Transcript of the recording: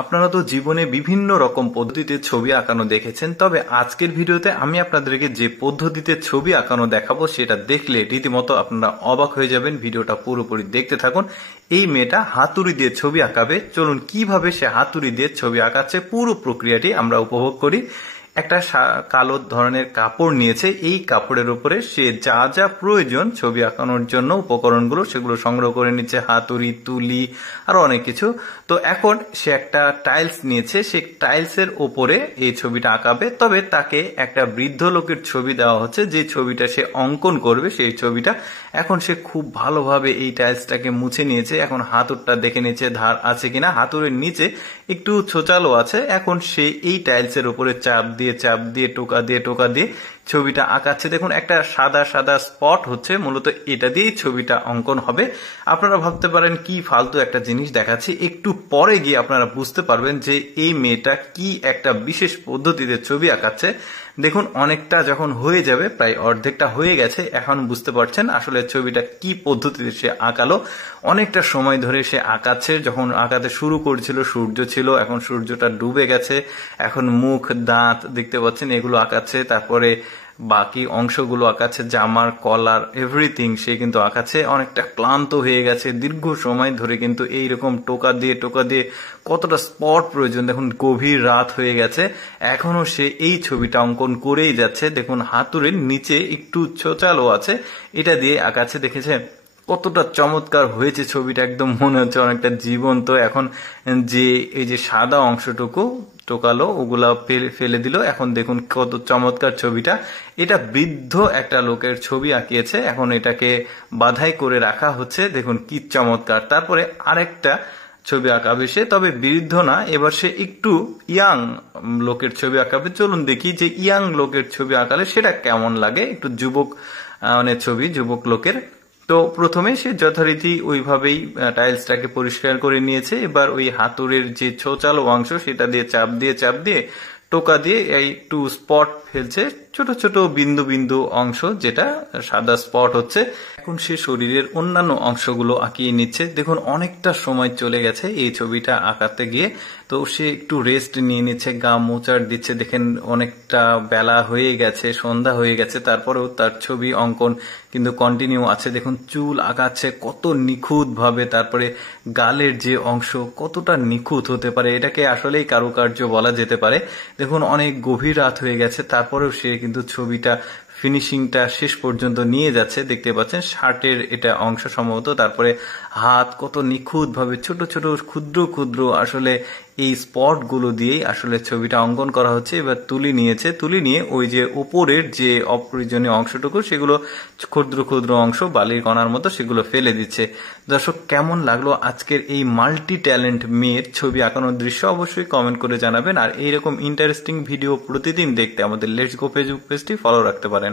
আপনারা তো জীবনে বিভিন্ন রকম পদ্ধতিতে ছবি আঁকানো দেখেছেন, তবে আজকের ভিডিওতে আমি আপনাদেরকে যে পদ্ধতিতে ছবি আঁকানো দেখাবো সেটা দেখলে রীতিমতো আপনারা অবাক হয়ে যাবেন। ভিডিওটা পুরোপুরি দেখতে থাকুন। এই মেয়েটা হাতুড়ি দিয়ে ছবি আঁকাবে, চলুন কিভাবে সে হাতুড়ি দিয়ে ছবি আঁকাচ্ছে পুরো প্রক্রিয়াটি আমরা উপভোগ করি। একটা কালো ধরনের কাপড় নিয়েছে, এই কাপড়ের উপরে সে যা যা প্রয়োজন ছবি আঁকানোর জন্য উপকরণগুলো সেগুলো সংগ্রহ করে নিচ্ছে, হাতুড়ি, তুলি আরো অনেক কিছু। তো এখন সে একটা টাইলস নিয়েছে, সে টাইলসের ওপরে এই ছবিটা আঁকাবে। তবে তাকে একটা বৃদ্ধ লোকের ছবি দেওয়া হচ্ছে, যে ছবিটা সে অঙ্কন করবে সেই ছবিটা। এখন সে খুব ভালোভাবে এই টাইলসটাকে মুছে নিয়েছে, এখন হাতুড়টা দেখে নিয়েছে ধার আছে কিনা, হাতুড়ের নিচে একটু ছোচালো আছে। এখন সে এই টাইলসের উপরে চাপ দিয়ে টোকা দিয়ে ছবিটা আঁকাচ্ছে। দেখুন একটা সাদা সাদা স্পট হচ্ছে, মূলত এটা দিয়েই ছবিটা অঙ্কন হবে। আপনারা ভাবতে পারেন কি ফালতু একটা জিনিস দেখাচ্ছি, একটু পরে গিয়ে আপনারা বুঝতে পারবেন যে এই মেয়েটা কি একটা বিশেষ পদ্ধতিতে ছবি আঁকাচ্ছে। দেখুন অনেকটা যখন হয়ে যাবে, প্রায় অর্ধেকটা হয়ে গেছে, এখন বুঝতে পারছেন আসলে ছবিটা কি পদ্ধতিতে সে আঁকালো। অনেকটা সময় ধরে সে আঁকাচ্ছে, যখন আঁকাতে শুরু করেছিল সূর্য ছিল, এখন সূর্যটা ডুবে গেছে, এখন মুখ দাঁত দেখতে পাচ্ছেন এগুলো আঁকাচ্ছে, তারপরে বাকি অংশগুলো আঁকাচ্ছে, জামার কলার এভরিথিং সে কিন্তু আঁকাচ্ছে। অনেকটা ক্লান্ত হয়ে গেছে, দীর্ঘ সময় ধরে কিন্তু এইরকম টোকা দিয়ে কতটা স্পট প্রয়োজন। দেখুন গভীর রাত হয়ে গেছে, এখনো সে এই ছবিটা অঙ্কন করেই যাচ্ছে। দেখুন হাতুড়ির নিচে একটু ছোচালো আছে, এটা দিয়ে আঁকাচ্ছে। দেখেছেন কতটা চমৎকার হয়েছে ছবিটা, একদম মনে হচ্ছে অনেকটা জীবন্ত। এখন যে এই যে সাদা অংশটুকু টোকালো ওগুলা ফেলে দিল, এখন দেখুন কত চমৎকার ছবিটা। এটা বৃদ্ধ একটা লোকের ছবি আঁকিয়েছে, এখন এটাকে বাধাই করে রাখা হচ্ছে। দেখুন কি চমৎকার। তারপরে আরেকটা ছবি আঁকাবে সে, তবে বৃদ্ধ না, এবার সে একটু ইয়াং লোকের ছবি আঁকাবে। চলুন দেখি যে ইয়াং লোকের ছবি আঁকালে সেটা কেমন লাগে, একটু যুবক মানে ছবি যুবক লোকের। তো প্রথমে সে যথারীতি ওইভাবেই টাইলসটাকে পরিষ্কার করে নিয়েছে। এবার ওই হাতুড়ের যে ছোচালো অংশ সেটা দিয়ে চাপ দিয়ে টোকা দিয়ে একটু স্পট ফেলছে, ছোট ছোট বিন্দু বিন্দু অংশ, যেটা সাদা স্পট হচ্ছে। এখন সে শরীরের অন্যান্য অংশগুলো আঁকিয়ে নিচ্ছে। দেখুন অনেকটা সময় চলে গেছে এই ছবিটা আঁকাতে গিয়ে, তো সে একটু রেস্ট নিয়ে নিচ্ছে, গা মোচাড় দিচ্ছে। দেখেন অনেকটা বেলা হয়ে গেছে, সন্ধ্যা হয়ে গেছে, তারপরেও তার ছবি অঙ্কন কিন্তু কন্টিনিউ আছে। দেখুন চুল আঁকাচ্ছে কত নিখুঁত ভাবে, তারপরে গালের যে অংশ কতটা নিখুঁত হতে পারে, এটাকে আসলেই কারুকার্য বলা যেতে পারে। দেখুন অনেক গভীর রাত হয়ে গেছে, তারপরেও সে কিন্তু ছবিটা ফিনিশিংটা শেষ পর্যন্ত নিয়ে যাচ্ছে। দেখতে পাচ্ছেন শার্টের এটা অংশ সম্ভবত, তারপরে হাত কত নিখুঁত ভাবে ছোট ছোট ক্ষুদ্র ক্ষুদ্র আসলে এই স্পট গুলো দিয়েই আসলে ছবিটা অঙ্কন করা হচ্ছে। এবার তুলি নিয়েছে, তুলি নিয়ে ওই যে উপরের যে অপ্রয়োজনীয় অংশটুকু সেগুলো ক্ষুদ্র ক্ষুদ্র অংশ বালির কণার মতো সেগুলো ফেলে দিচ্ছে। দর্শক কেমন লাগলো আজকের এই মাল্টি ট্যালেন্ট মেয়ের ছবি আঁকানোর দৃশ্য অবশ্যই কমেন্ট করে জানাবেন। আর এইরকম ইন্টারেস্টিং ভিডিও প্রতিদিন দেখতে আমাদের লেটস গো ফেসবুক পেজটি ফলো রাখতে পারেন।